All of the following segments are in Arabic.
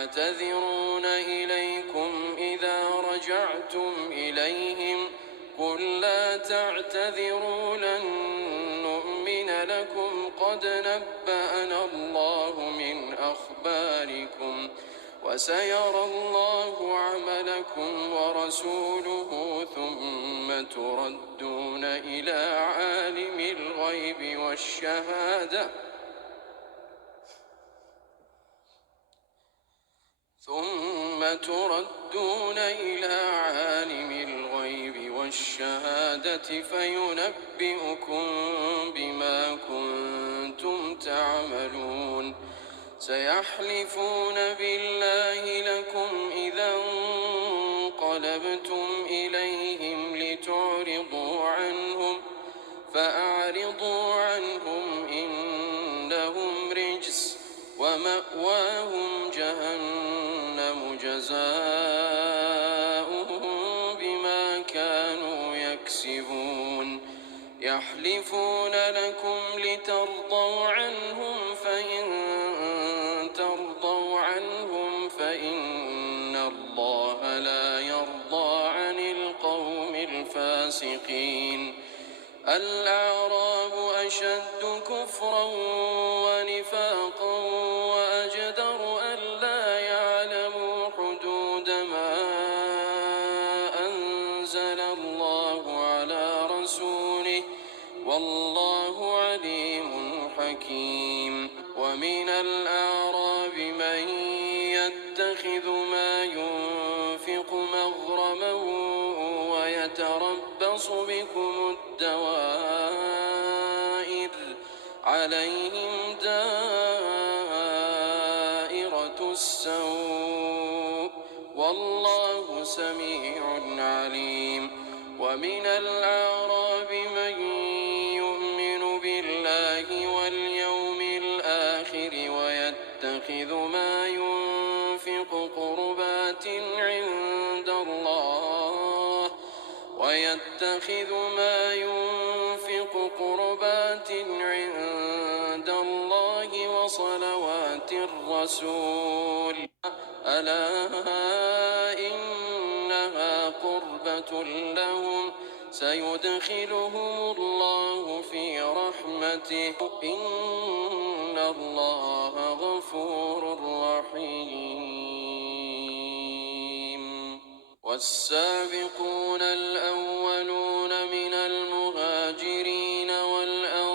يعتذرون إليكم إذا رجعتم إليهم قل لا تعتذروا لن نؤمن لكم قد نبأنا الله من أخباركم وسيرى الله عملكم ورسوله ثم تردون إلى عالم الغيب والشهادة فينبئكم بما كنتم تعملون سيحلفون بالله لكم إذا انقلبتم إليهم لتعرضوا عنهم فأعرضوا عنهم إنهم رجس ومأواهم جهنم جزاؤهم بما كانوا يكسبون يحلفون لكم لترضوا عنهم فإن ترضوا عنهم فإن الله لا يرضى عن القوم الفاسقين الأعراب أشد كفرا ونفاقا وأجدر ألا يعلموا حدود ما أنزل الله على رسوله والله عليم حكيم ومن الأعراب من يتخذ ما ينفق مغرما ويتربص بكم الدوائر عليهم دائرة السوء والله سميع عليم ومن الأعراب من يؤمن بالله واليوم الآخر ويتخذ ما ينفق قربات عند الله وصلوات الرسول ألا إنها قربة لهم سيدخلهم الله في رحمته إن الله غفور رحيم والسابقون الأولون من المهاجرين والأنصار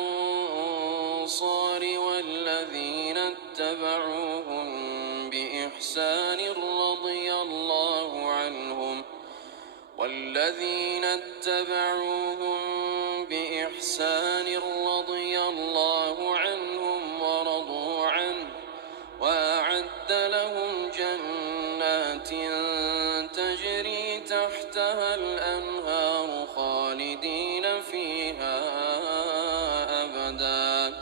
والذين اتبعوهم بإحسان رضي الله عنهم ورضوا عنه وأعد لهم جنات تجري تحتها الأنهار خالدين فيها أبدا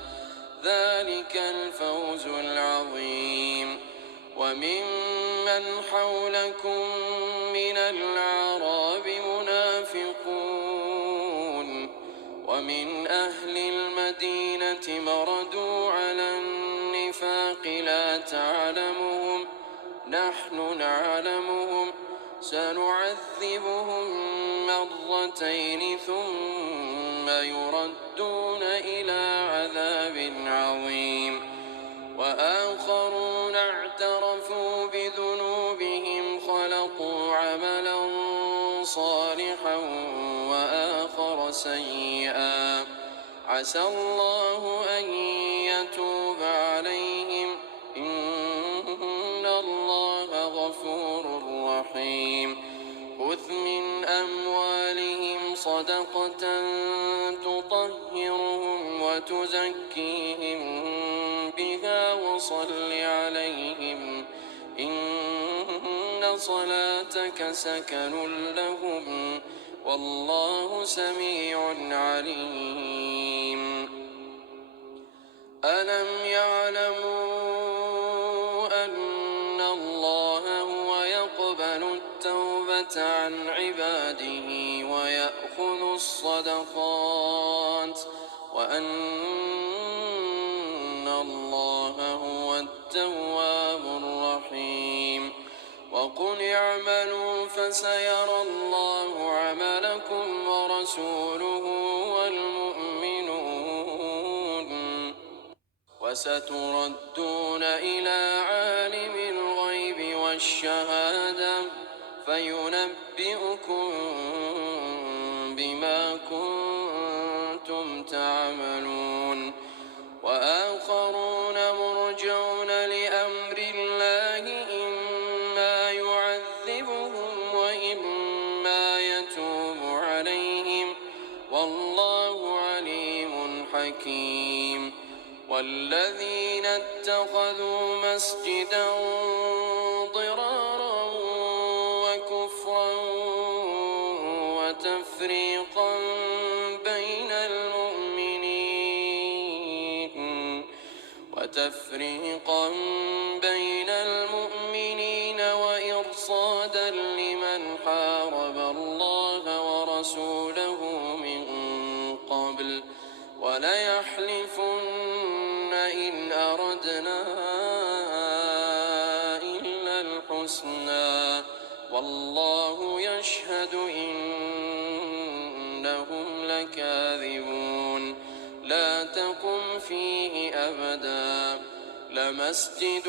ذلك الفوز العظيم وممن حولكم من الأعراب منافقون ومن أهل المدينة مردوا على النفاق لا تعلمهم نحن نعلمهم سنعذبهم مرتين ثم يردون إلى عذاب عظيم وآخرون اعترفوا بذنوبهم خلطوا عملا صالحا وآخر سيئا عسى الله أن يتوب عليهم إن الله غفور رحيم خذ من أموالهم صدقة تطهرهم وتزكيهم بها وصل عليهم إن صلاتك سكن لهم والله سميع عليم ألم يعلموا أن الله هو يقبل التوبة عن عباده ويأخذ الصدقات وأن الله هو التواب الرحيم اعملوا فسيرى الله عملكم ورسوله والمؤمنون وستردون إلى عالم الغيب والشهادة فينبئكم بما كنتم تعملون وآخرون مرجون لأمر الله إما يعذبهم وإما يتوب عليهم والله عليم حكيم والذين اتخذوا مسجدا ضرارا وكفرا وتفريقا بين المؤمنين وإرصادا لمن حارب الله ورسوله من قبل وليحلفن إن أردنا إلا الحسنى والله يشهد إنهم لكاذبون لا تقم فيه أبدا لمسجد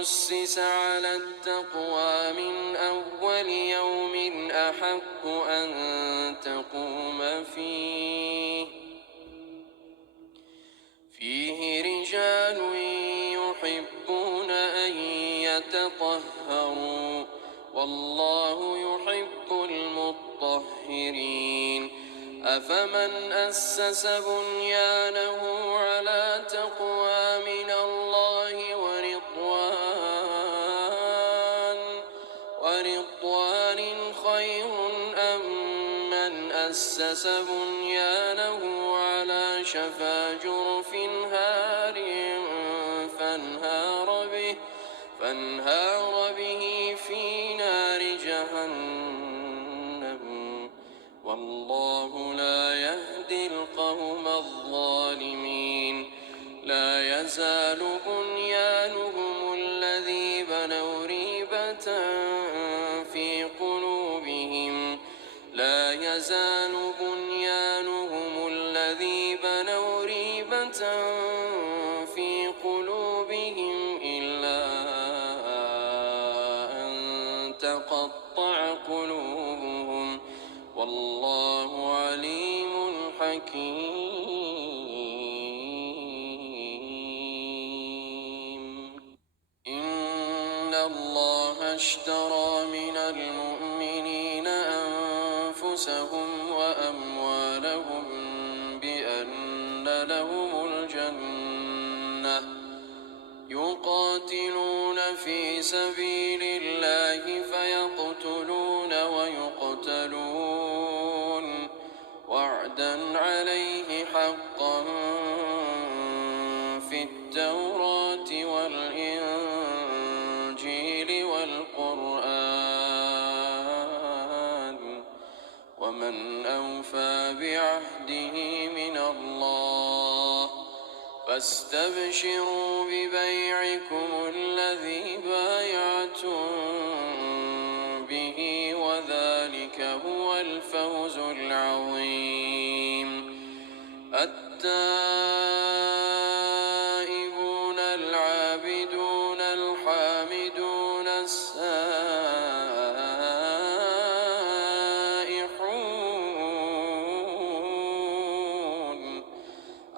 أسس على التقوى من أول يوم أحق أن تقوم فيه رجال يحبون أن يتطهروا والله يحب المطهرين أفمن أسس بنيانه على تقوى من الله ورضوان خير أم من أسس بنيانه على شفا جرف هار فانهار به في نار جهنم والله لا يهدي القوم الظالمين لا يزال بنيانهم الذي بنوا ريبة في قلوبهم إلا أن تقطع قلوبهم والله عليم حكيم إن الله اشترى من المؤمنين أنفسهم وأموالهم بأن لهم الجنة يقاتلون في سبيل الله فيقتلون ويقتلون وعدا عليه حقا في التوراة والإنجيل والقرآن ومن أوفى بعهده من الله فاستبشروا ببيعكم الذي بايعتم به وذلك هو الفوز العظيم التائبون العابدون الحامدون السائحون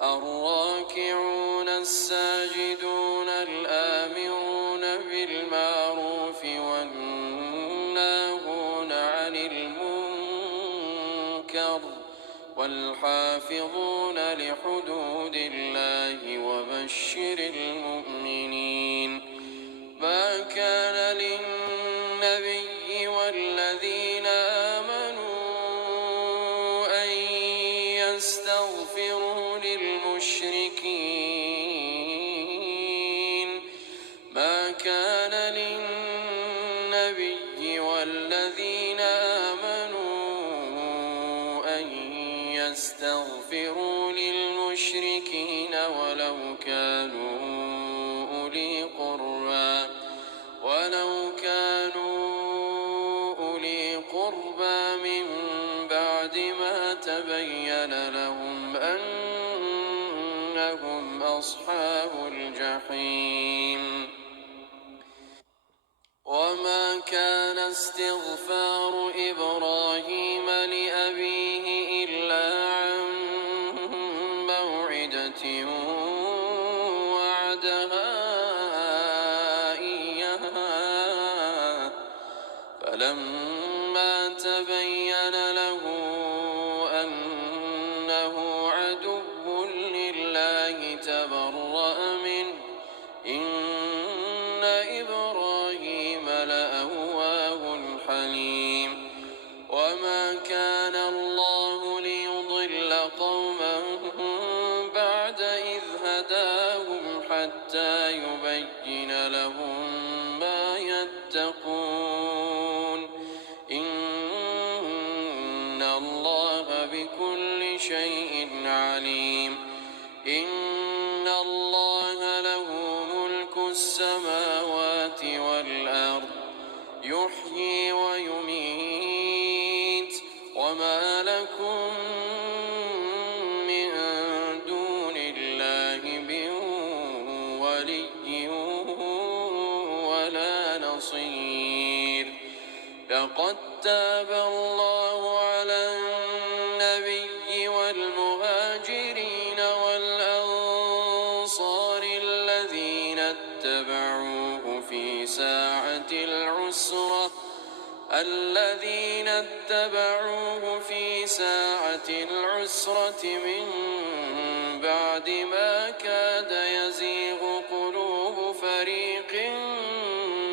الراكعون الساجدون الآمرون بالمعروف والناهون عن المنكر والحافظون لحدود الله وبشر المؤمنين ما كان للنبي والذين آمنوا أن يستغفروا للمشركين ما كان للنبي والذين آمنوا أن يستغفروا للمشركين ولو كانوا أولي قربى فلما تبين له أنه عدو لله تبرأ منه إن إبراهيم لأواه حليم وما كان الله ليضل قوما بعد إذ هداهم حتى يبين لهم ما يتقون إن الله بكل شيء عليم إن الله له ملك السماوات والأرض يحيي ويميت وما لكم من دون الله من ولي ولا نصير لقد تاب الله على النبي والمهاجرين والأنصار الذين اتبعوه في ساعة العسرة من بعد ما كاد يزيغ قلوب فريق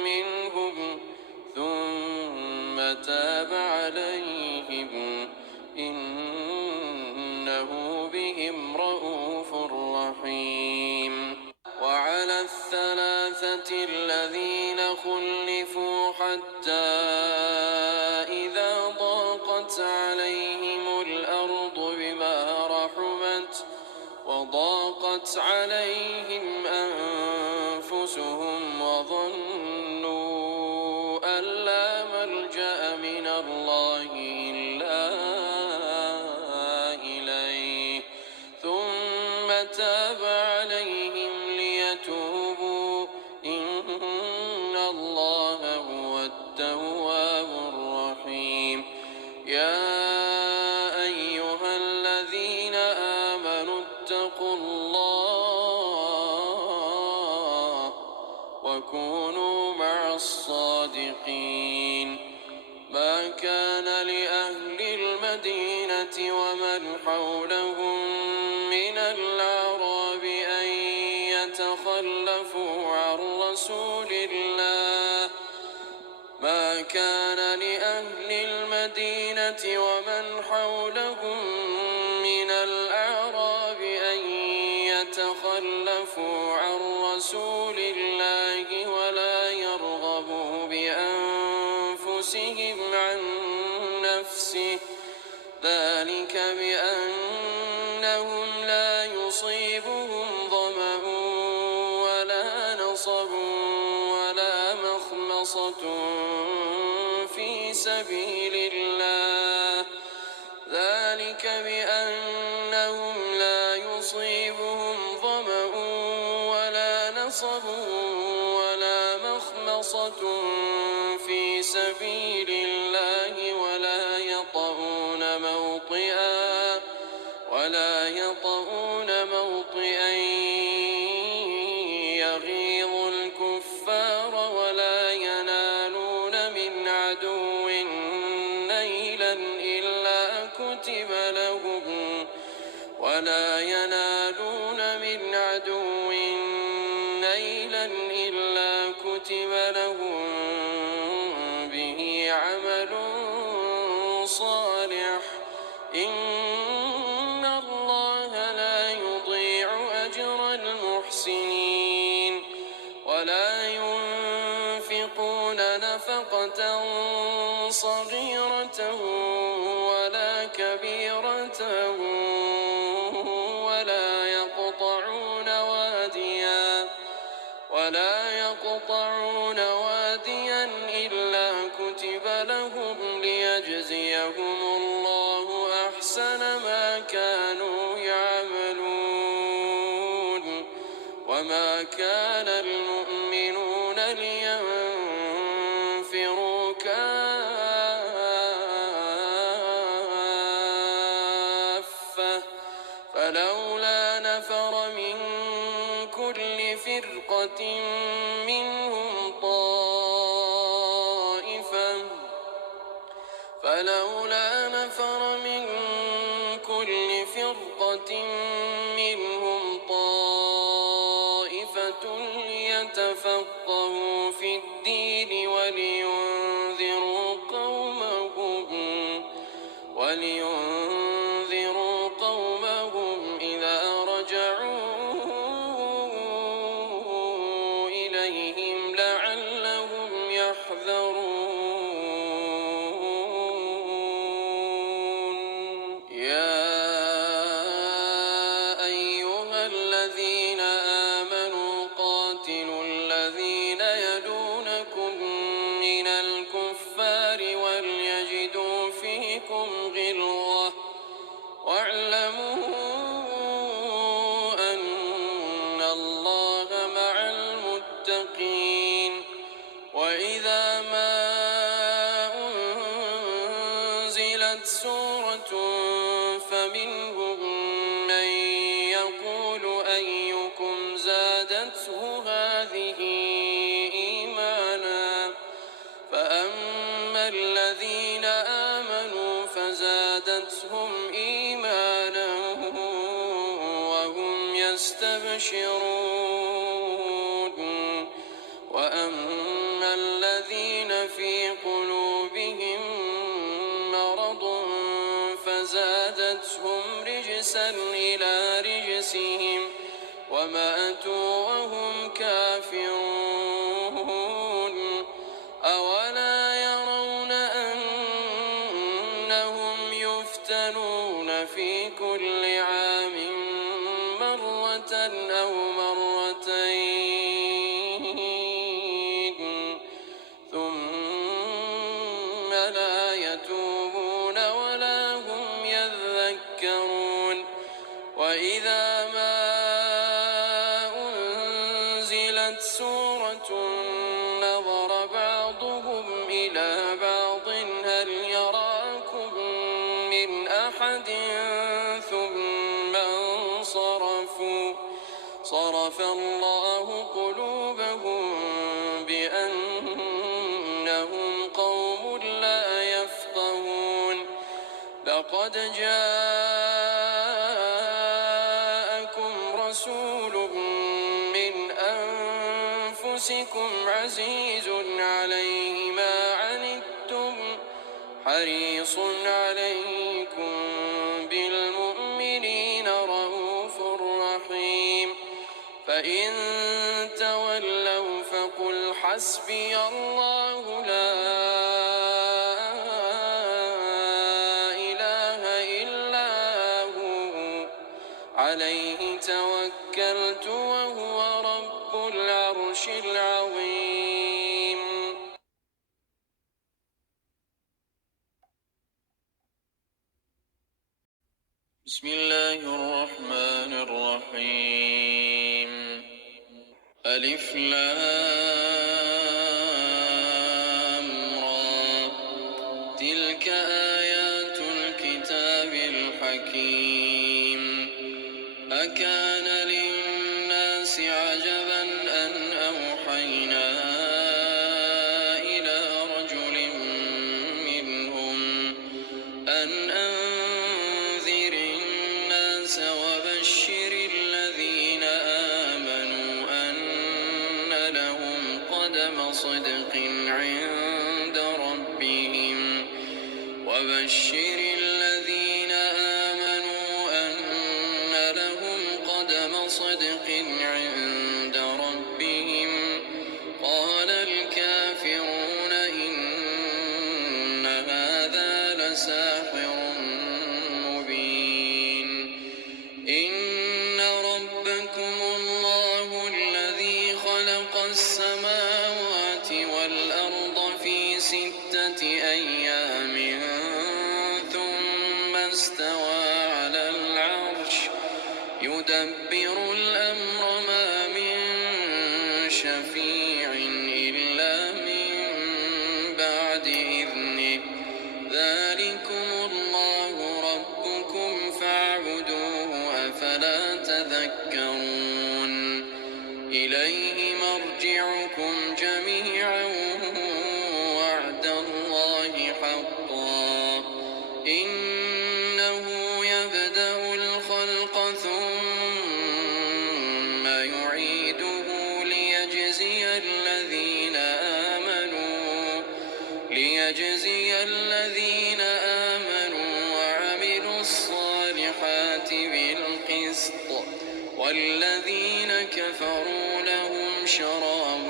منهم ثم تاب عليهم إنه بهم رءوف رحيم وعلى الثلاثة الذين خلفوا حتى إذا ضاقت عليهم الأرض بما رحبت وضاقت عليهم أنفسهم وظنوا أن لا ملجأ من الله إلا إليه ثم تاب عليهم ليتوبوا إن الله هو التواب الرحيم يا أيها الذين آمنوا اتقوا الله وكونوا مع الصادقين ما كان لأهل المدينة ومن حولهم من الأعراب أن يتخلفوا عن رسول الله ما كان لأهل المدينة ومن حولهم من الأعراب أن يتخلفوا عن رسول الله ولا يرغبوا بأنفسهم عن نفسه ذلك بأنهم لا يصيبهم ظمأ ولا نصب ولا مخمصة في سبيل الله ذلك بأنهم لا يصيبهم ظمأ ولا نصب ولا مخمصة في سبيل الله ولا يطؤون يغيظ الكفار ولا ينالون من عدو نيلا إلا كتب لهم به عمل صالح إن الله لا يضيع أجر المحسنين ولا ينفقون نفقة صغيرة ولا كبيرة ولا يقطعون واديا إلا كتب لهم ليجزيهم الله أحسن ما كانوا يعملون وما كان المؤمنون لينفروا كافة فلولا نفر من كل فرقة منهم طائفة فلولا نفر من كل فرقة منهم طائفة ليتفقهوا في الدين ولينذروا قومهم إذا رجعوا إليهم لعلهم يحذرون. يا أيها الذين آمنوا قاتلوا الذين يلونكم من الكفار وليجدوا فيكم غلظة واعلموا أن الله مع المتقين. وإذا ما أنزلت سورة فمنهم من يقول أيكم زادته هذه إيمانا فأما الذين آمنوا فزادتهم إيمانا وهم يستبشرون. وأما الذين في قلوبهم مرض فزادتهم رجسا إلى رجسهم وماتوا وهم كافرون. أولا يرون أنهم يفتنون في كل عام مرة أو مرتين ثم لا يتوبون ولا هم يذكرون. وإذا ما أنزلت سورة نظر بعضهم إلى بعض هل يراكم من أحد ثم انصرفوا صرف الله قلوبهم بأنهم قوم لا يفقهون. لقد جاءكم رسول من أنفسكم عزيز عليه ما عنتم حريص عليكم بالمؤمنين رءوف رحيم. فإن تولوا فقل حسبي الله لا إله إلا هو عليه توكلت وهو رب العرش العظيم. بسم الله الرحمن الرحيم. ألف لام را تلك آيات الكتاب الحكيم. أكان للناس عجبا أن أوحينا إلى رجل منهم أن أنذر الناس وبشر الذين آمنوا أن لهم قدم صدق عند ربهم وبشر الذين آمنوا أن لهم قدم صدق عند ربهم. قال الكافرون إن هذا لساحر مبين. إن ربكم الله الذي خلق السماوات والأرض في 6 أيام ثم استوى على العرش يدبر الأمر ما من شفيع إلا من بعد إذنه. ذلكم الله ربكم فاعبدوه أفلا تذكرون. إليه مرجعكم جميعا وعد الله حقا ليجزي الذين آمنوا وعملوا الصالحات بالقسط والذين كفروا لهم شراب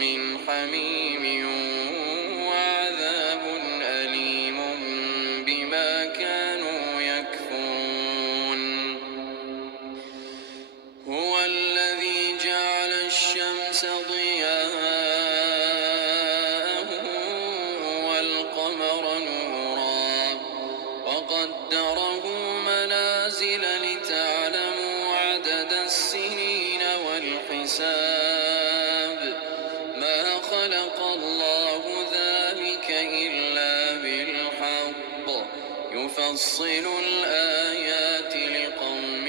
من حميم وعذاب أليم بما كانوا يكفرون. هو الذي جعل الشمس ضياء والقمر نورا وقدره منازل لتعلموا عدد السنين والحساب ما خلق الله ذلك إلا بالحق يفصل الآيات لقوم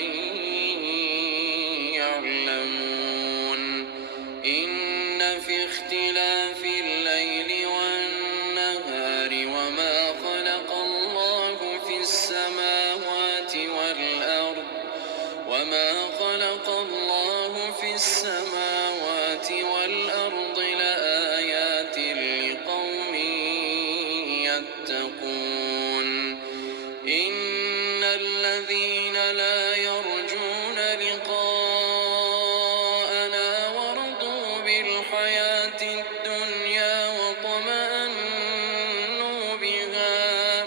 يعلمون. إن في اختلاف الليل والنهار وما خلق الله في السماوات والأرض لآيات لقوم يتقون. إن الذين لا يرجون لقاءنا ورضوا بالحياة الدنيا واطمأنوا بها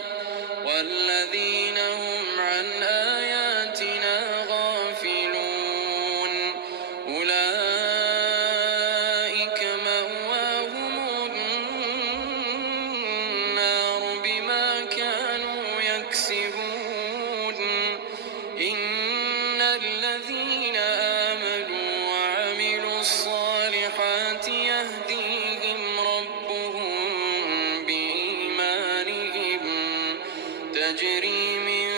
والذين هم عن آياتنا غافلون أولئك مأواهم النار بما كانوا يكسبون. إن الذين آمنوا وعملوا الصالحات يهديهم ربهم بإيمانهم تجري من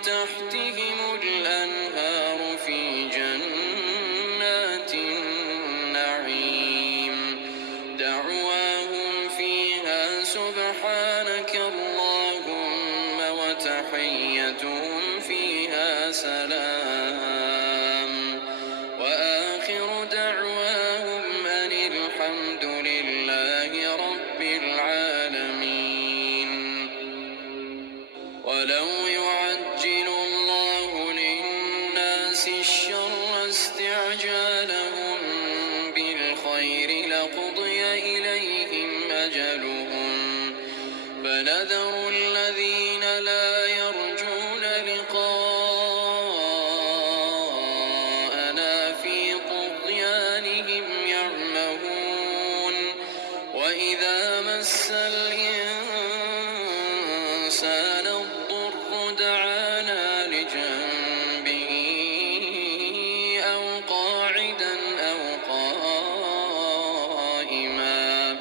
تحتهم الأنهار في جنات النعيم دعواهم فيها سبحانك اللهم وتحيتهم فيها سلام وآخر دعواهم أن الحمد لله رب العالمين. ولو يعجل الله للناس الشر استعجالهم بالخير لقضي إليهم أجلهم فنذر الذين لا يرجون لقاءنا في طغيانهم يعمهون. وإذا مس الإنسان الضر دعانا لجنبه أو قاعدا أو قائما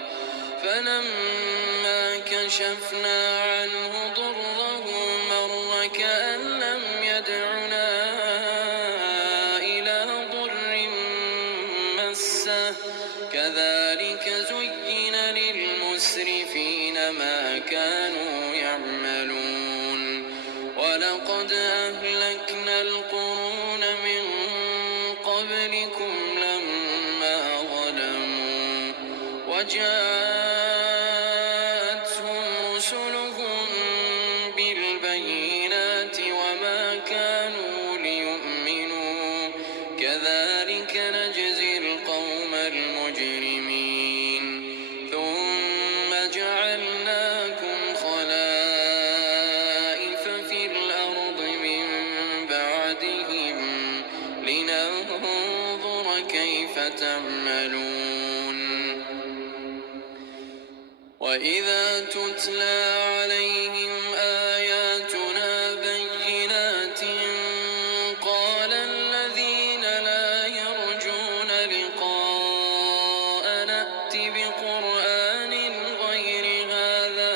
فلما كشفنا عنه ضره مر كأن لم يدعنا إلى ضر مسه كذلك زين للمسرفين ما كانوا يعملون. ولقد أهلكنا القرون من قبلكم لما ظلموا وجاءتهم رسلهم بالبينات وما كانوا ليؤمنوا كذلك نجزي القوم المجرمين. ثم جعلناكم خلائف في الأرض من بعدهم لننظر كيف تعملون. وإذا تتلى عليهم آياتنا بينات قال الذين لا يرجون لقاءنا ائت بقرآن غير هذا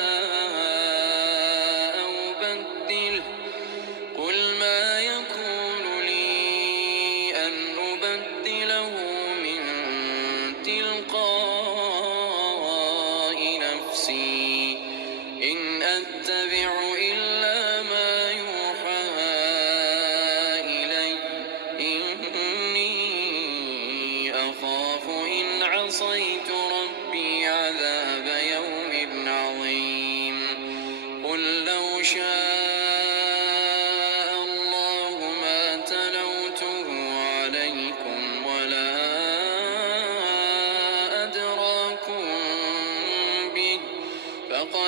أو بدله قل ما يكون لي أن أبدله من تلقاء نفسي إن أتبع إلا ما يوحى إلي إني أخاف إن عصيت ربي عذاب يوم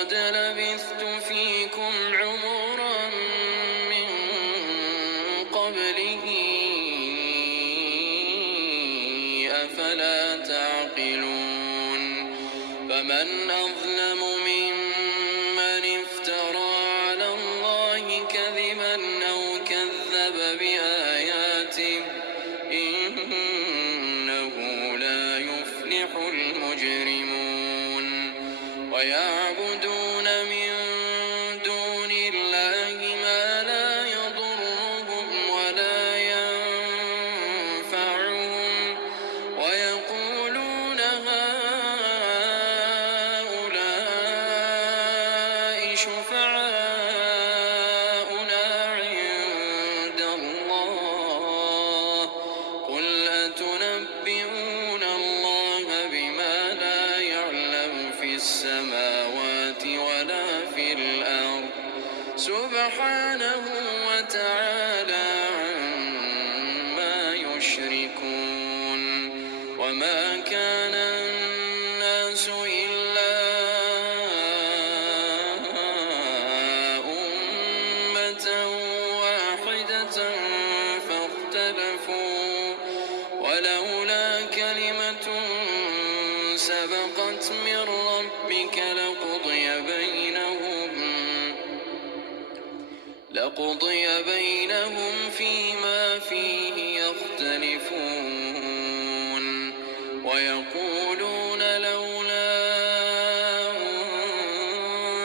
قد لبثت فيكم عمرا من قبله أفلا تعقلون فمن أظلم ممن افترى على الله كذبا أو كذب بآياته إنه لا يفلح المجرمون ويعبدون من دون الله ما لا يضرهم ولا ينفعهم ويقولون هؤلاء شفعاؤنا عند الله قل أتنبئون الله بما لا يعلم في السماوات ولا في الأرض سبحانه وتعالى عما يشركون وما كان الناس إلا أمة واحدة فاختلفوا ولولا كلمة سبقت من ربك لقضي بينهم فيما فيه يختلفون ويقولون لولا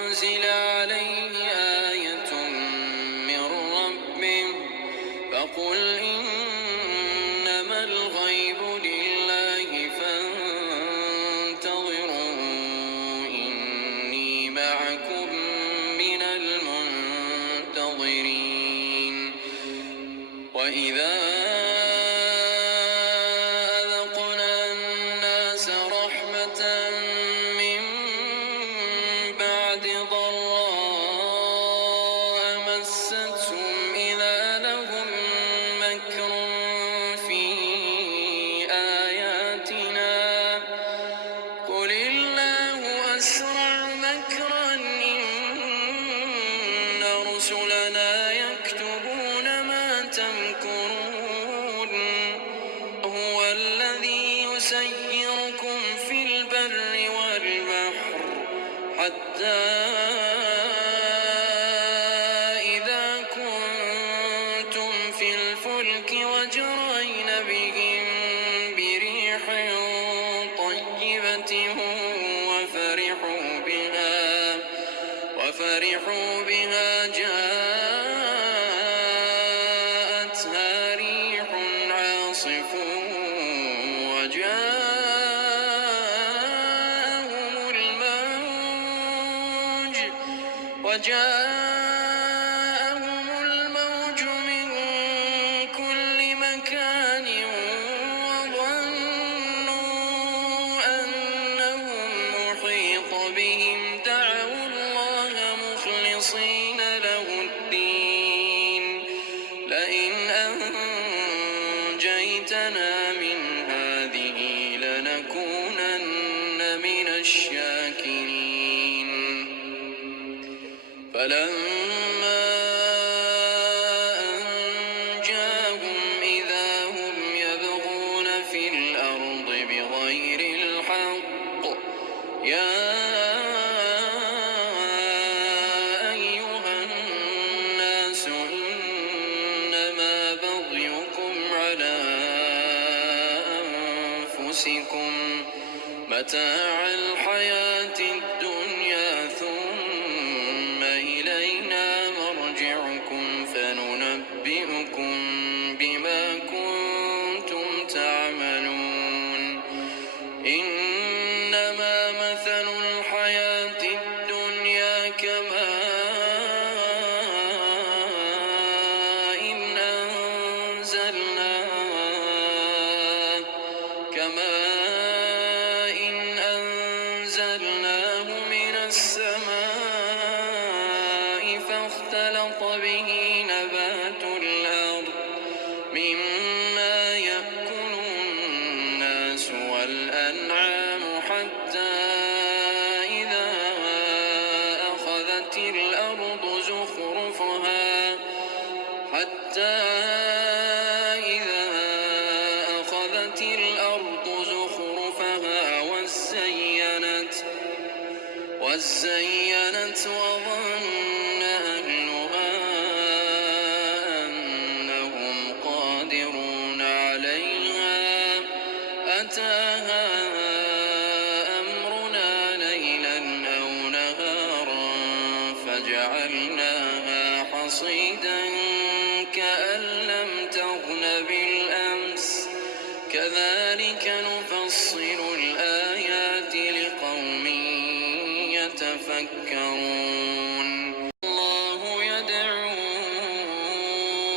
أنزل عليه آية من ربه فقل إنما الغيب لله فانتظروا إني معكم من المنتظرين وإذا أذقنا الناس رحمة من بعد ضراء مستهم إذا لهم مكر في آياتنا قل الله أسرع مكرا إن رسلنا يكتبون ما تمكرون هو الذي يسيركم في البر والبحر حتى إذا كنتم في الفلك وجرين بهم بريح طيبة وفرحوا بها جاءتها ريح عاصف وجاءهم الموج من كل مكان وظنوا أنهم محيط بهم دعوا الله مخلصين له الدين لئن أنجيتنا من هذه لنكونن من الشاكرين فلما أنجاهم إذا هم يبغون في الأرض بغير الحق يا أيها الناس إنما بغيكم على أنفسكم متاع الحياة الدنيا ثم إلينا مرجعكم فننبئكم بما كنتم تعملون إنما مثل الحياة الدنيا كماء أنزلناه من السماء فاختلط به نبات الأرض مما يأكل الناس والأنعام حتى إذا وَازَّيَّنَتْ وَظَنَّ أَهْلُهَا أَنَّهُمْ قَادِرُونَ عَلَيْهَا أَتَاهَا أَمْرُنَا لَيْلًا أَوْ نَهَارًا فَجَعَلْنَاهَا حَصِيدًا كَأَن لَّمْ تَغْنَ بِالْأَمْسِ ۚ كَذَٰلِكَ نُفَصِّلُ الْآيَاتِ لِقَوْمٍ يَتَفَكَّرُونَ اللَّهُ يَدْعُو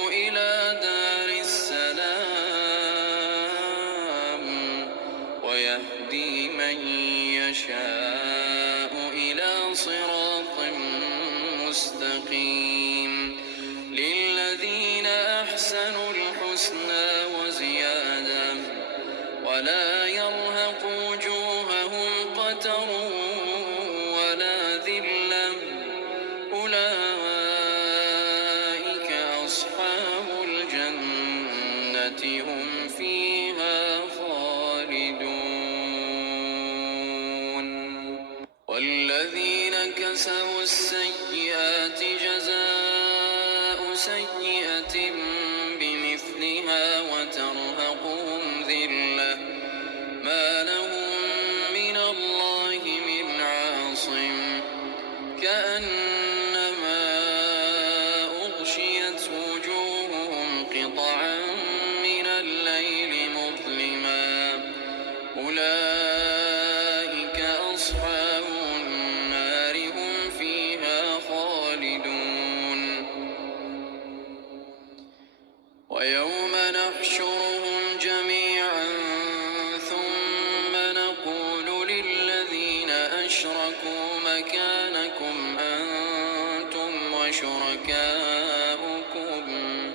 إِلَىٰ دَارِ السَّلَامِ وَيَهْدِي مَن يَشَاءُ إِلَىٰ صِرَاطٍ مُّسْتَقِيمٍ لِّلَّذِينَ أَحْسَنُوا الْحُسْنَىٰ وَزِيَادَةٌ وَلَا يَرْهَقُ وُجُوهَهُمْ قَتَرٌ وَلَا ذِلَّةٌ ۚ أُولَٰئِكَ أَصْحَابُ الْجَنَّةِ ۖ هُمْ فِيهَا خَالِدُونَ وَالَّذِينَ كَسَبُوا السَّيِّئَاتِ جَزَاءُ سَيِّئَةٍ بِمِثْلِهَا وَتَرْهَقُهُمْ ذِلَّةٌ ۖ مَّا لَهُم مِّنَ اللَّهِ مِنْ عَاصِمٍ ۖ كَأَنَّمَا أُغْشِيَتْ وُجُوهُهُمْ قِطَعًا مِّنَ اللَّيْلِ مُظْلِمًا ۚ أُولَٰئِكَ أَصْحَابُ النَّارِ ۖ هُمْ فِيهَا خَالِدُونَ وَيَوْمَ نَحْشُرُهُمْ جَمِيعًا ثُمَّ نَقُولُ لِلَّذِينَ أَشْرَكُوا مَكَانَكُمْ أَنتُمْ وَشُرَكَاؤُكُمْ ۚ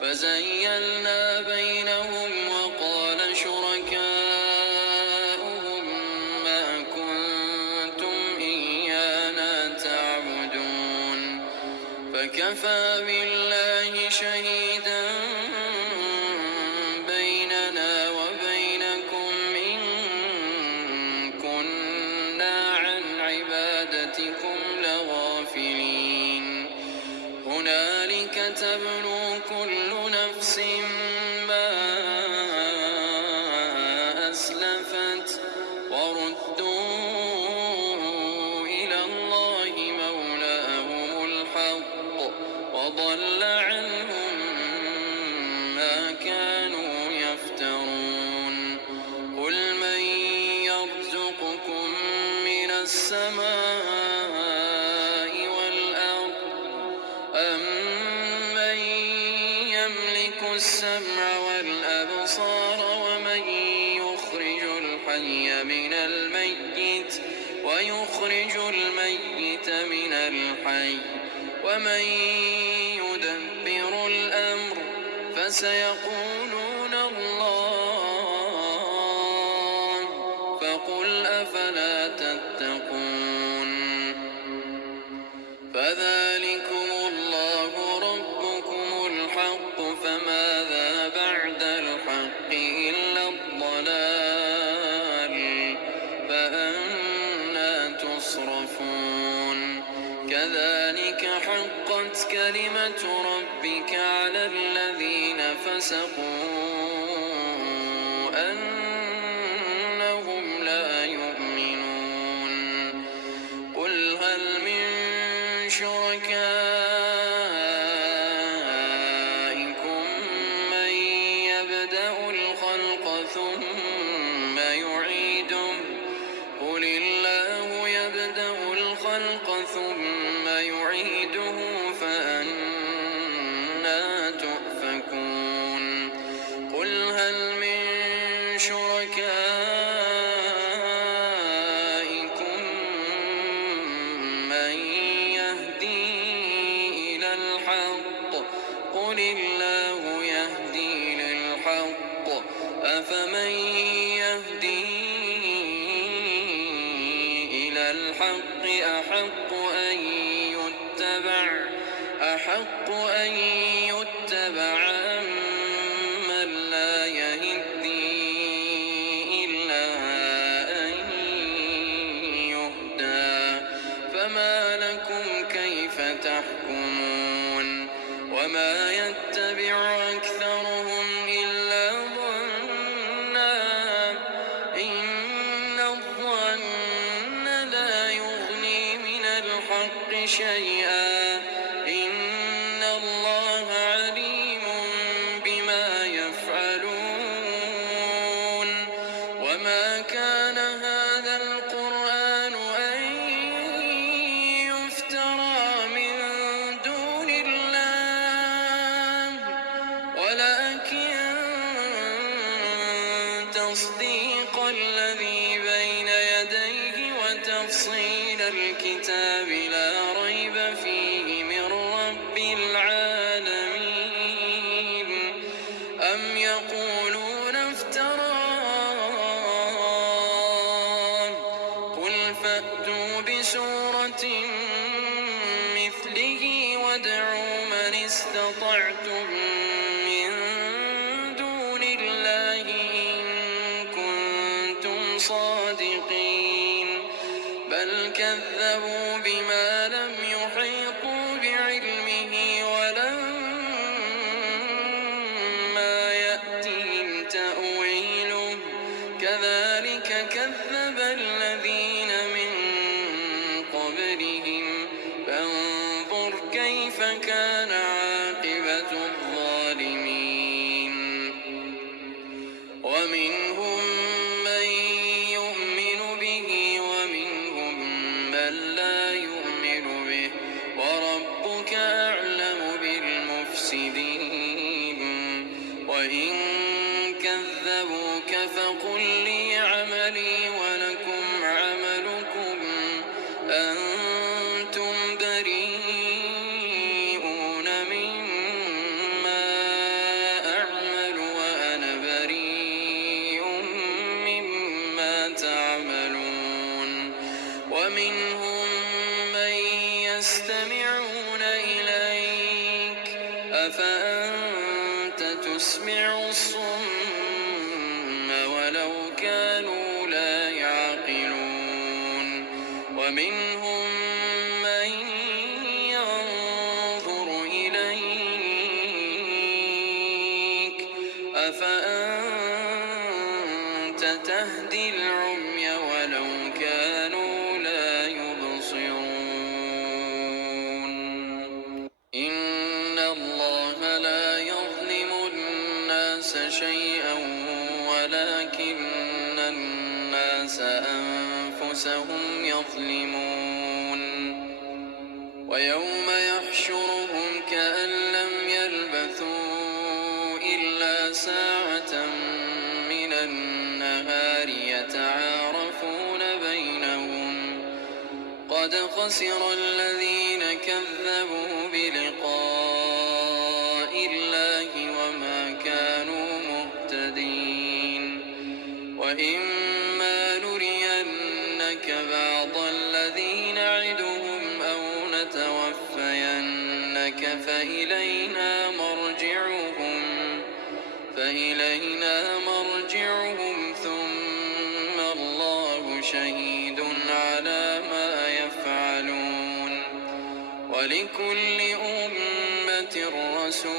فَزَيَّلْنَا بَيْنَهُمْ وَقَالَ شُرَكَاؤُهُم مَّا كُنتُمْ إِيَّانَا تَعْبُدُونَ فَكَفَىٰ بِاللَّهِ شَهِيدًا بَيْنَنَا وَبَيْنَكُمْ إِن كُنَّا عَنْ عِبَادَتِكُمْ لَغَافِلِينَ هُنَالِكَ تَبْلُو كُلُّ نَفْسٍ مَّا أَسْلَفَتْ وَرُدُّوا إِلَى اللَّهِ مَوْلَاهُمُ الْحَقِّ ۖ وَضَلَّ عَنْهُم مَّا كَانُوا يَفْتَرُونَ قُلْ مَن يَرْزُقُكُم مِّنَ السَّمَاءِ وَالْأَرْضِ أَمَّن يَمْلِكُ السَّمْعَ وَالْأَبْصَارَ وَمَن يُخْرِجُ الْحَيَّ مِنَ الْمَيِّتِ وَيُخْرِجُ الْمَيِّتَ مِنَ الْحَيِّ وَمَن يُدَبِّرُ الْأَمْرَ ۚ فَسَيَقُولُونَ اللَّهُ ۚ فَقُلْ أَفَلَا تَتَّقُونَ فَذَٰلِكُمُ اللَّهُ رَبُّكُمُ الْحَقُّ ۖ فَمَاذَا بَعْدَ الْحَقِّ إِلَّا الضَّلَالُ ۖ فَأَنَّىٰ تُصْرَفُونَ كَذَٰلِكَ حَقَّتْ كَلِمَةُ رَبِّكَ عَلَى الَّذِينَ فَسَقُوا أَنَّهُمْ لَا يُؤْمِنُونَ قُلْ هَلْ مِن شُرَكَائِكُم مَّن يَبْدَأُ الْخَلْقَ ثُمَّ يُعِيدُهُ ۚ قُلِ اللَّهُ يَبْدَأُ الْخَلْقَ ثُمَّ يُعِيدُهُ فَأَنَّىٰ تُؤْفَكُونَ قُلْ هَلْ مِن شُرَكَائِكُم مَّن يَهْدِي إِلَى الْحَقِّ ۚ قُلِ اللَّهُ يَهْدِي لِلْحَقِّ ۗ أَفَمَن يَهْدِي إِلَى الْحَقِّ أَحَقُّ أَن يُتَّبَعَ أَمَّن لَّا يَهِدِّي إِلَّا أَن يُهْدَىٰ شيئا إن الله عليم بما يفعلون وما كان هذا القرآن أن يفترى من دون الله ولكن تصديق الذي بين يديه وتفصيل الكتاب لا ريب فيه من رب العالمين أم يقولون افتراه قل فأتوا بسورة مثله وادعوا من استطعتم من دون الله إن كنتم صادقين بل كذبوا بما لم يحيطوا بعلمه ولما يأتهم تأويله كذلك كذب الذين من قبلهم فانظر كيف كان عاقبة الظالمين ومنهم من يؤمن به ومنهم من لا يؤمن به وربك أعلم بالمفسدين وإن كذبوك فقل لي عملي ولكم عملكم أنتم بريئون مما أعمل وأنا بريء مما تعملون ومنهم من يستمعون إليك أفأنت تسمع الصم ولو كانوا لا يعقلون ومنهم من ينظر إليك أفأنت تهدي العمي ولو كانوا لا يبصرون إن الله لا يظلم الناس شيئا ولكن الناس أنفسهم يظلمون ويوم يحشرهم كأن لم يلبثوا إلا ساعة من النهار يتعارفون بينهم قد خسر الذين كذبوا بلقاء الله وما كانوا مهتدين وإما نرينك بعض الذي نعدهم أو نتوفينك فإلينا مرجعهم ثم الله شهيد على ما يفعلون ولكل أمة رسول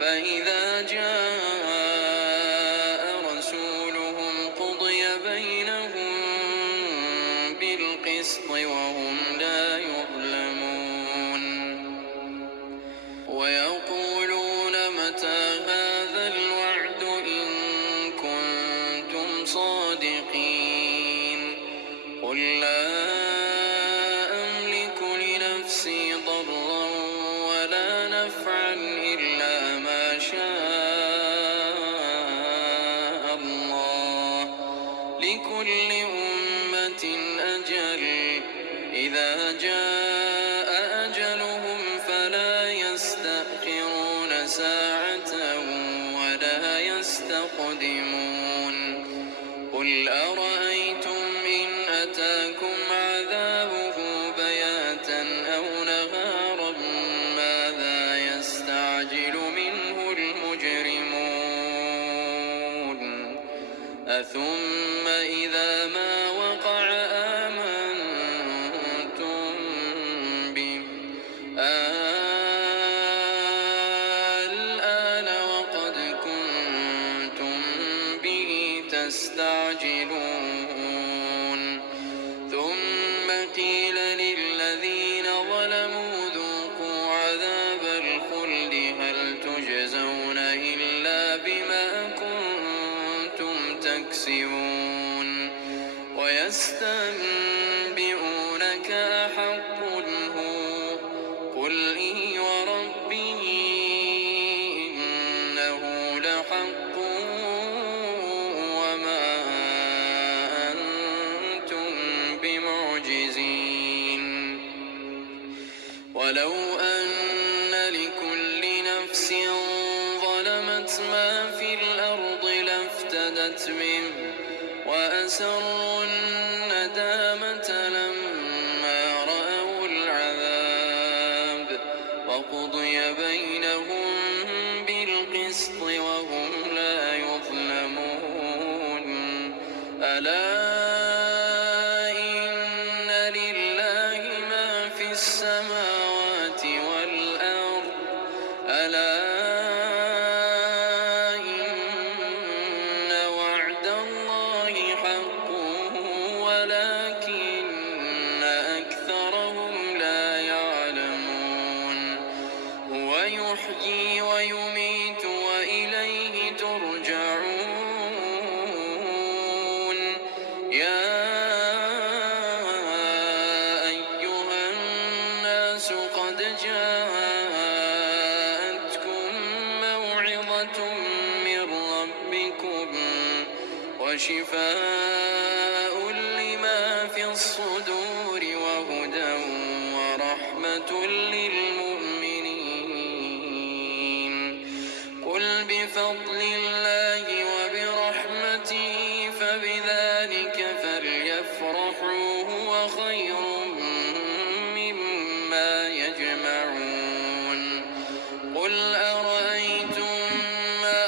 فإذا جاء رسولهم قضي بينهم بالقسط وهم لا يظلمون ويقولون متى هذا الوعد إن كنتم صادقين قل لا أملك لنفسي ضرا ولا نفعا إلا ما شاء الله لكل أمة أجل إذا جاء أجلهم فلا يستأخرون ساعة ولا يستقدمون قل أرأيتم إن أتاكم عذابه بياتا أو نهارا ماذا يستعجل منه المجرمون أثم إذا ما وقع آمنتم به الآن وقد كنتم به تستعجلون ثم تكسبون ويستنبئونك أحق هو قل إي وربي إنه لحق وما أنتم بمعجزين ولو أن لكل نفس ظلمت ما في الأرض لافتدت منه وأسروا الندامة لما رأوا العذاب وقضي بينهم بالقسط وهم لا يظلمون ألا إن لله ما في السماوات والأرض ألا إن وعد الله حق ولكن أكثرهم لا يعلمون هو يحيي ويميت وإليه ترجعون يا أيها الناس قد جاءتكم موعظة من ربكم وشفاء لما في الصدور وهدى ورحمة للمؤمنين قل بفضل الله وبرحمته فبذلك فليفرحوا هو خير مما يجمعون قل أرأيتم ما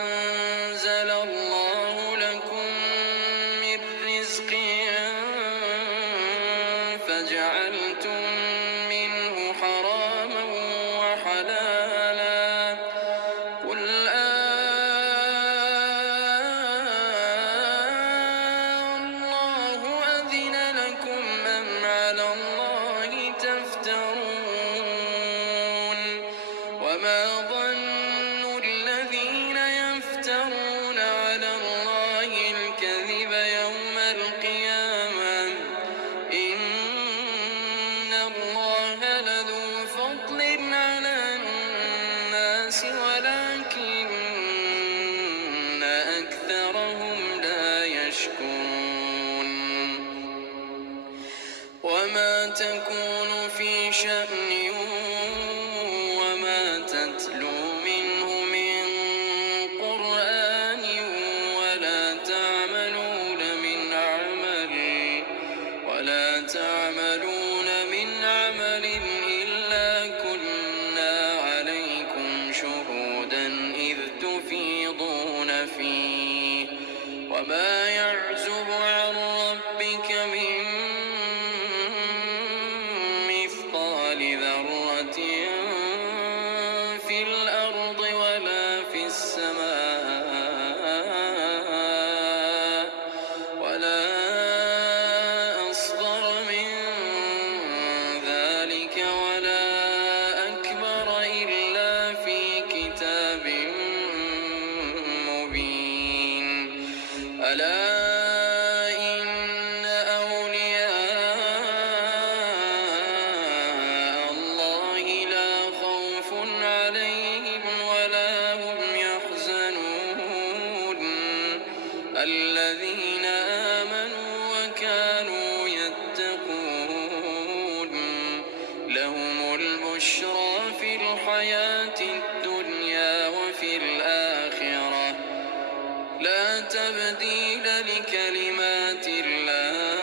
أنزل الله لكم من رزق فجعلتم منه حراما وحلالا قل الله أذن لكم أم على الله تفترون وما ظن الذين يفترون على الله الكذب يوم القيامة إن الله لذو فضل على الناس ولكن أكثرهم لا يشكرون وما تكون في شأن وما تتلو منه من قرآن ولا تعملون من عمل إلا كنا عليكم شهودا إذ تفيضون فيه وما يعزب عن ربك من مثقال ذرة في الأرض ولا في السماء ولا أصغر من ذلك ولا أكبر إلا في كتاب مبين ألا إن أولياء الله لا خوف عليهم ولا هم يحزنون الذين آمنوا وكانوا يتقون لهم البشرى في الحياة الدنيا وفي الآخرة لا تبديل لكلمات الله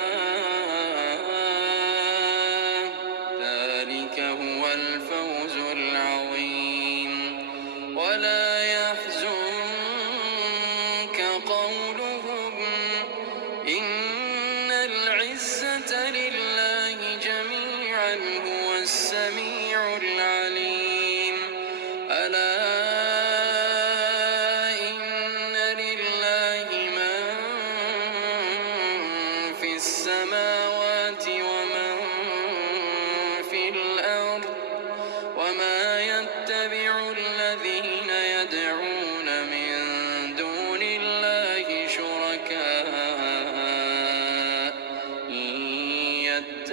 ذلك هو الفوز العظيم ولا يحزنك قولهم إن العزة لله جميعا هو السميع العليم ألا إن لله ما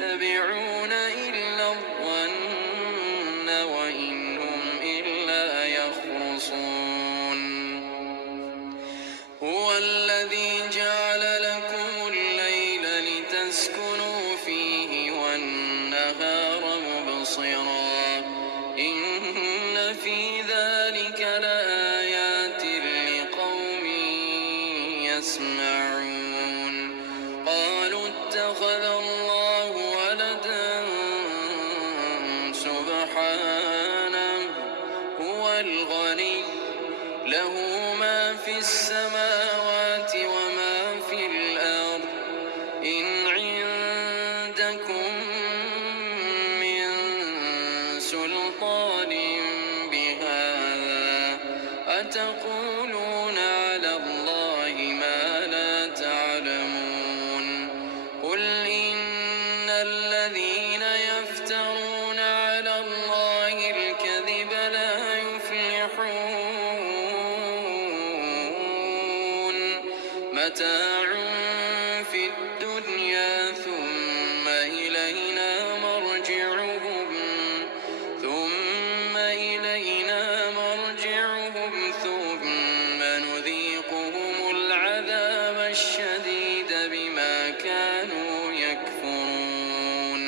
يتبعون إلا الظن وإن هم إلا يخرصون هو الذي جعل لكم الليل لتسكنوا فيه والنهار مبصرا إن في ذلك لآيات لقوم يسمعون قالوا اتخذ الله ولدا سبحانه هو الغني له ما في السماوات وما في الأرض إن عندكم من سلطان بهذا أتقولون على الله ما لا تعلمون قل إن الذين يفترون على الله الكذب لا يفلحون متاع في الدنيا ثم إلينا مرجعهم ثم نذيقهم العذاب الشديد بما كانوا يكفرون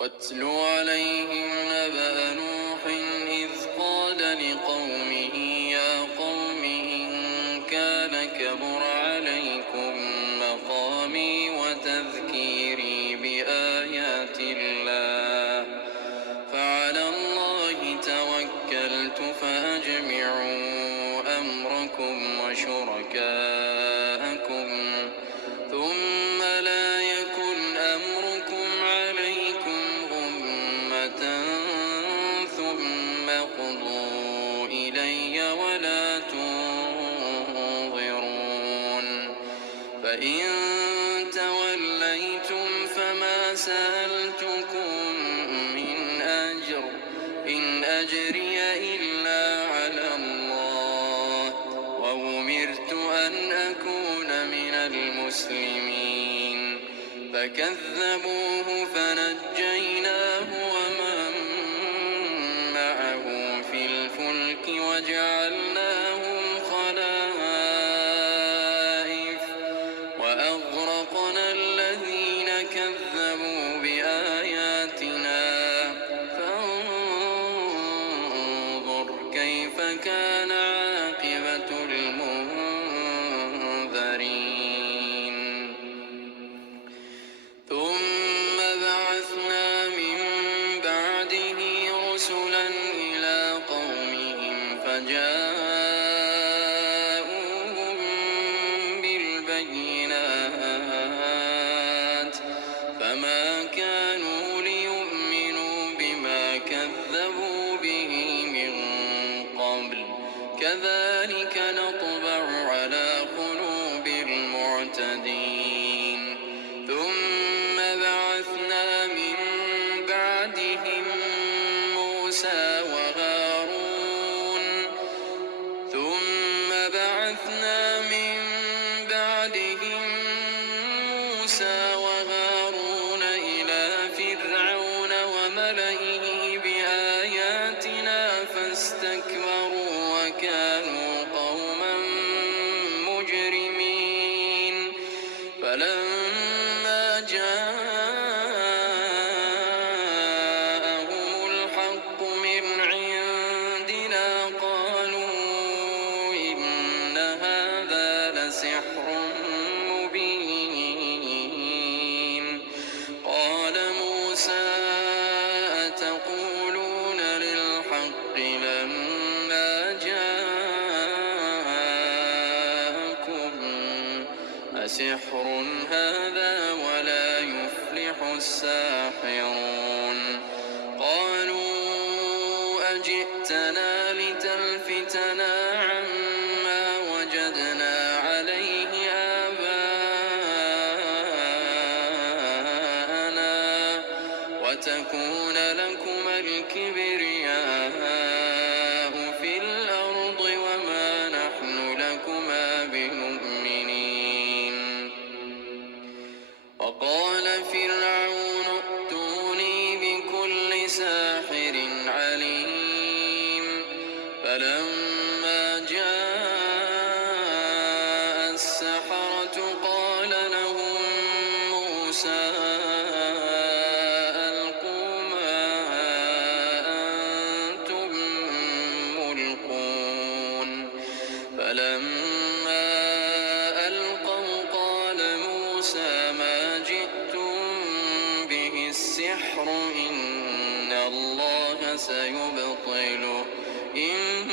واتل عليهم نبأ نوح إذ قال لقومه يا قوم إن كان كبر عليكم مقامي وتذكيري بآيات الله فعلى الله توكلت فأجمعوا أمركم وشركاءكم ثم لا يكن أمركم عليكم غمة ثم قضوا إلي ولا تنظرون فإن توليتم فما سألتكم من أجر إن أجري إلا على الله وأمرت أن أكون من المسلمين فكذبوه فنجيناه ومن معه في الفلك وجعلناهم خلائف وأغرقنا الذين كذبوا بآياتنا فانظر كيف كان عاقبة المنذرين ثم بعثنا من بعده رسلا إلى قومهم فجاءوهم بالبينات فما كانوا ليؤمنوا بما كذبوا به من قبل كذلك نطبع على قلوب المعتدين ثم بعثنا من بعدهم موسى وهارون إلى فرعون وملئه بآياتنا فاستكبروا وكانوا قوما مجرمين فلما جاءهم الحق من عندنا قالوا إن هذا لسحر مبين قال موسى أتقولون للحق لما جاءكم أسحر هذا ولا يفلح الساحرون قالوا أجئتنا لتلفتنا عما وجدنا عليه آباءنا وتكون لكما الكبرياء في الأرض وما نحن لكما بمؤمنين وقال فرعون موسى ألقوا ما أنتم ملقون فلما ألقوا قال موسى ما جئتم به السحر إن الله سيبطله إن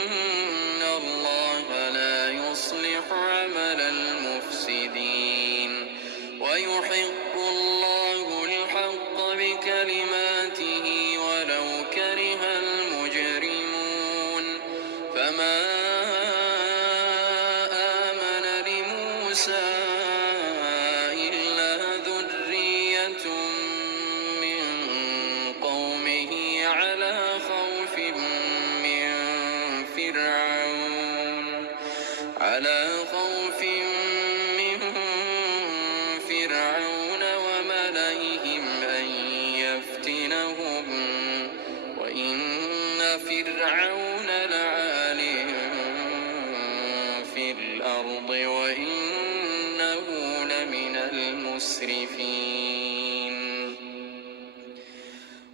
الله لا يصلح عمل المفسدين ويحق الله الحق بكلماته ولو كره المجرمون فما آمن لموسى إلا ذرية من قومه على خوف من فرعون وملئهم أن يفتنهم وإن فرعون لعال في الأرض وإنه لمن المسرفين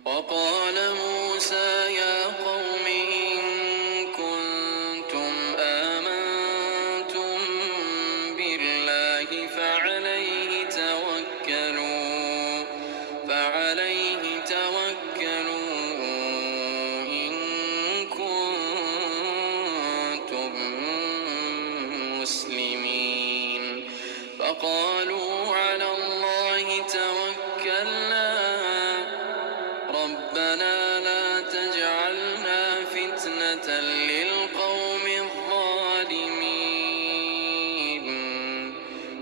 وقال موسى يا قوم إن كنتم آمنتم بالله فعليه توكلوا إن كنتم مسلمين فقالوا على الله توكلنا ربنا لا تجعلنا فتنة للقوم الظالمين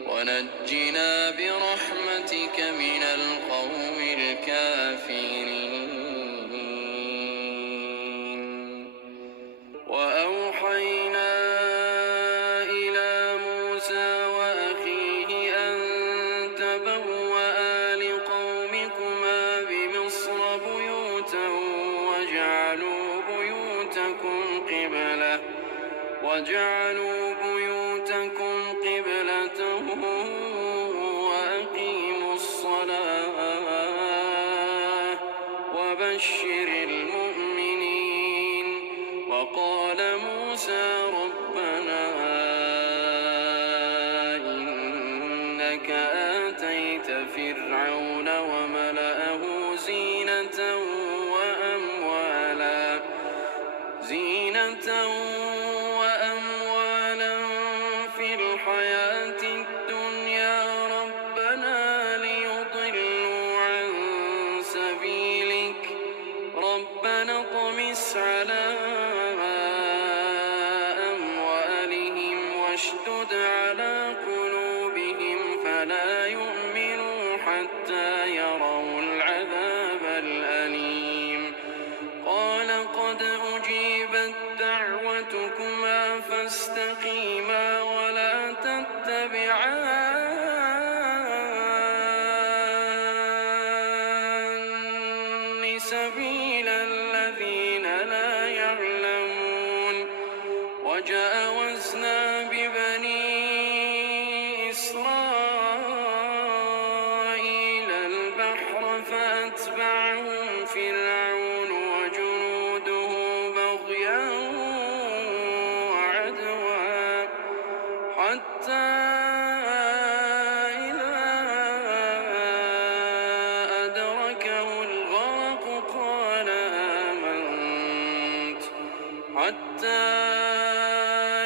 ونجنا برحمتك من القوم الكافرين وأوحينا إلى موسى وأخيه أن تبوأ لقومكما بمصر بيوتا وجعلوا بيوتكم قبلة وأقيموا الصلاة وبشر المؤمنين وقال موسى ربنا إنك آتيت فرعون وملأه زينة وأموالا في الحياة الدنيا ربنا ليضلوا عن سبيلك ربنا اطمس على أموالهم واشدد على قلوبهم فلا يؤمنوا حتى يروا العذاب الأليم قال قد أجيبت دعوتكما فاستقيما ولا تتبعان سبيل الذين لا يعلمون وجاوزنا ببني إسرائيل البحر فأتبعهم فرعون وجنوده بغيا وعدوا حتى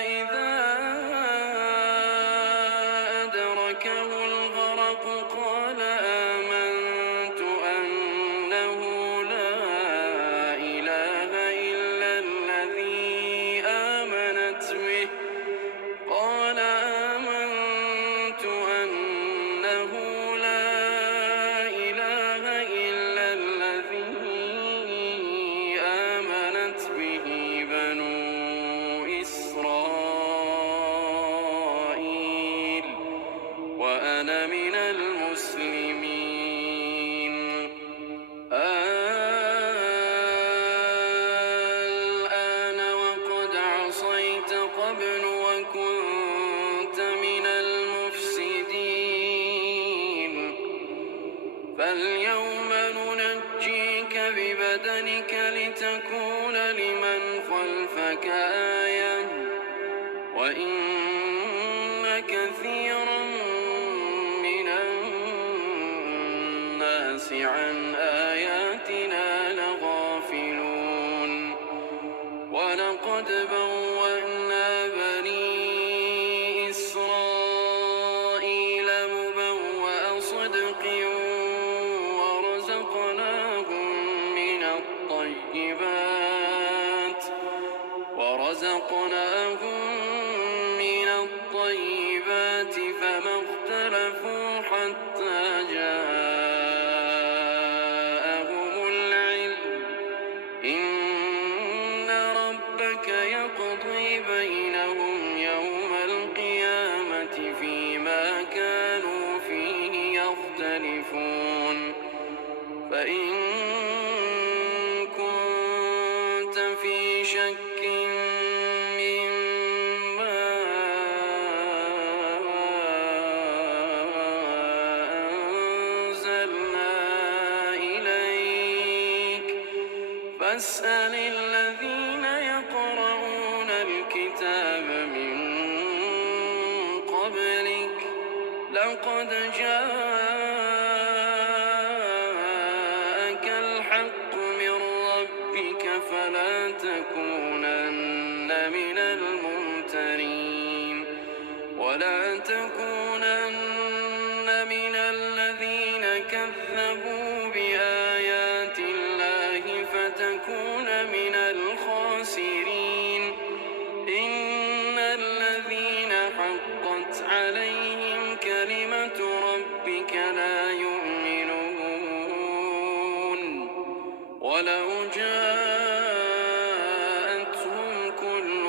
إذا أدركه الغرق قال آمنت أنه لا إله إلا الذي آمنت به بنو إسرائيل وأنا من المسلمين الآن وقد عصيت قبل وكنت من المفسدين فاليوم ننجيك ببدنك لتكون لمن خلفك آية وإن كثيرا من الناس عن آياتنا لغافلون ولقد بوأنا بني إسرائيل مبوأ صدق ورزقناهم من الطيبات فما اختلفوا حتى جاءهم العلم إن ربك يقضي بينهم يوم القيامة فيما كانوا فيه يختلفون فإن كنت في شك مما أنزلنا إليك فاسأل الذين يقرؤون الكتاب من قبلك لقد جاءك الحق من ربك فلا تكونن من الممترين ولا تكونن من الذين كذبوا بآيات الله فتكون من الخاسرين إن الذين حقت عليهم كلمة ربك لا يؤمنون ولو جاءتهم كل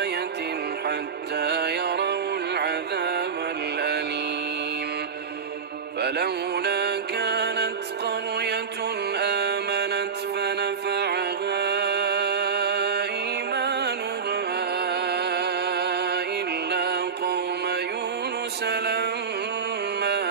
آية حتى يروا العذاب الأليم فلولا كانت قرية آمنت فنفعها إيمانها إلا قوم يونس لما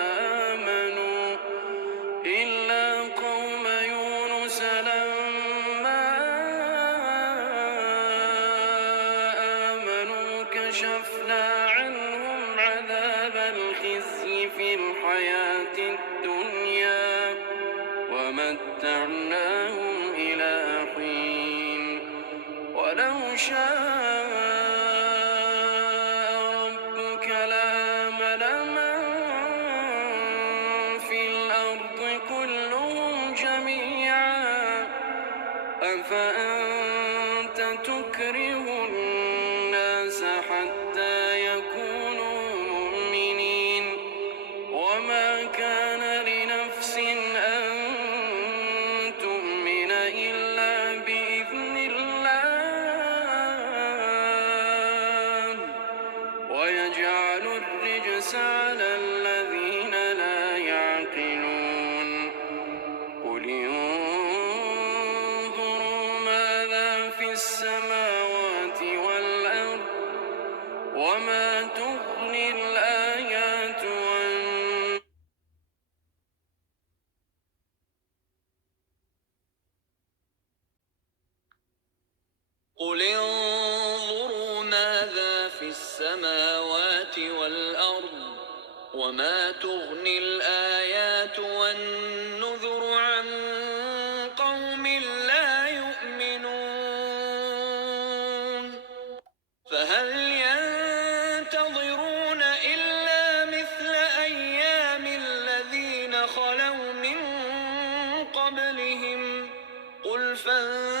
آمنوا كشفنا عنهم عذاب الخزي في الحياة الدنيا ومتعناهم إلى حين ولو شاء ربك لآمن من في الأرض كلهم جميعا أفأنت تكره الناس حتى يكونوا مؤمنين وما كان لنفس أن تؤمن إلا بإذن الله ويجعل الرجس على الذين لا يعقلون قل انظروا ماذا في السماوات والأرض وما تغني الآيات قل انظروا ماذا في السماوات والأرض وما تغني الآيات والنذر عن قوم لا يؤمنون فهل ينتظرون إلا مثل أيام الذين خلوا من قبلهم قل فانتظروا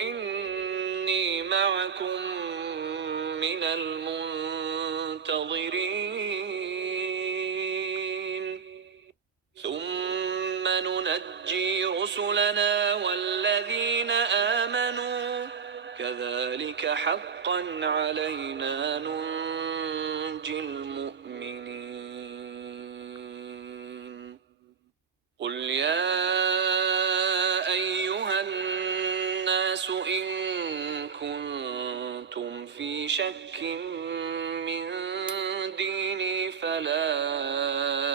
إني معكم من المنتظرين ثم ننجي رسلنا والذين آمنوا كذلك حقا علينا ننجي المؤمنين قل يا أيها الناس إن كنتم في شك من ديني فلا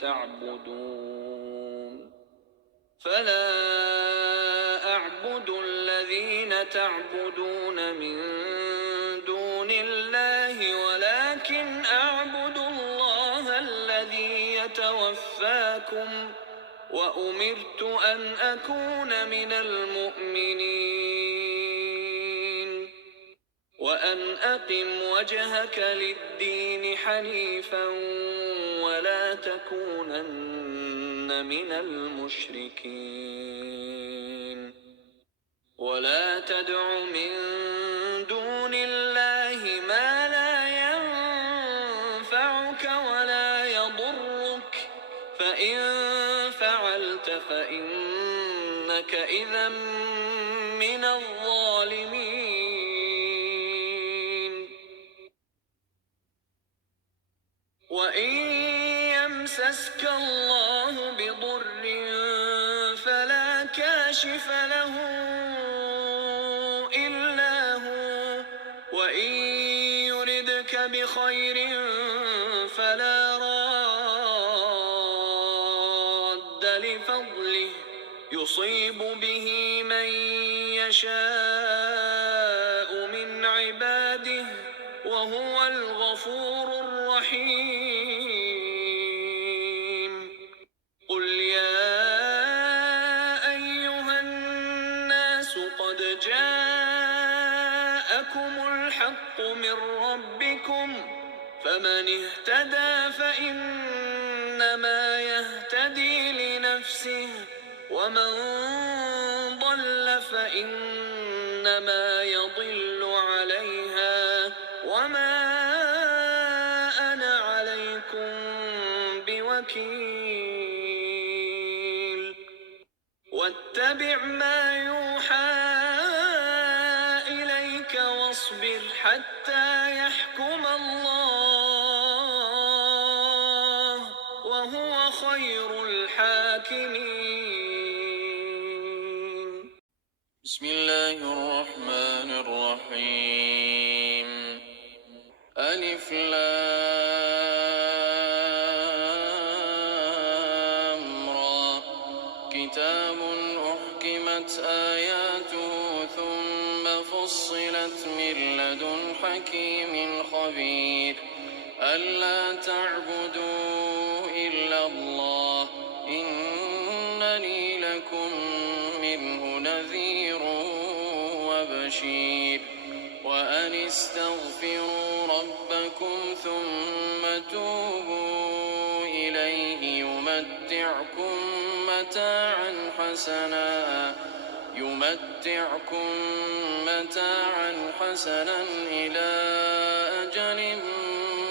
تعبدون فلا أعبد الذين تعبدون من دون الله ولكن أعبد الله الذي يتوفاكم وأمرت أن أكون من المؤمنين وأن أقم وجهك للدين حنيفا ولا تكونن من المشركين ولا تدع من دون الله ما لا ينفعك ولا يضرك فإن فعلت فإنك إذا من الظالمين وإن يمسسك الله بضر فلا كاشف له إلا هو وإن يردك بخير فلا راد لفضله يصيب به من يشاء من عباده وهو الغفور الرحيم قل يا أيها الناس قد جاءكم الحق من ربكم فمن اهتدى فإنما يهتدي لنفسه ومن ضل فإنما يضل عليها وما أنا عليكم بوكيل واتبع ما يوحى إليك واصبر حتى يحكم الله وهو خير الحاكمين بسم الله الرحمن الرحيم ألف لام را كتاب أحكمت آياته ثم فصلت من لدن حكيم خبير ألا تعبدوا إلا الله إنني لكم منه نذير وبشير وأن استغفروا ربكم ثم توبوا إليه يمتعكم متاعا حسنا إلى أجل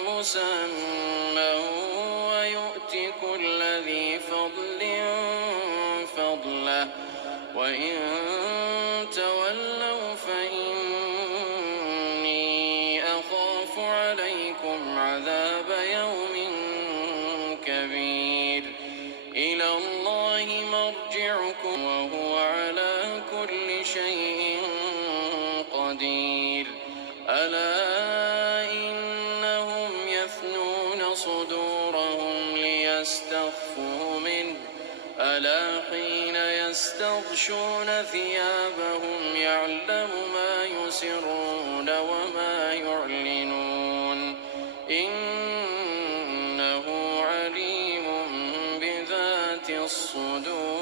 مسمى ويؤت كل ذي فضل فضله وإن تولوا فإني أخاف عليكم عذاب يوم كبير إلى الله مرجعكم وهو على كل شيء قدير ألا إنهم يثنون صدورهم ليستخفوا منه ألا حين يستغشون ثيابهم يعلم ما يسرون وما يعلنون إنه عليم بذات الصدور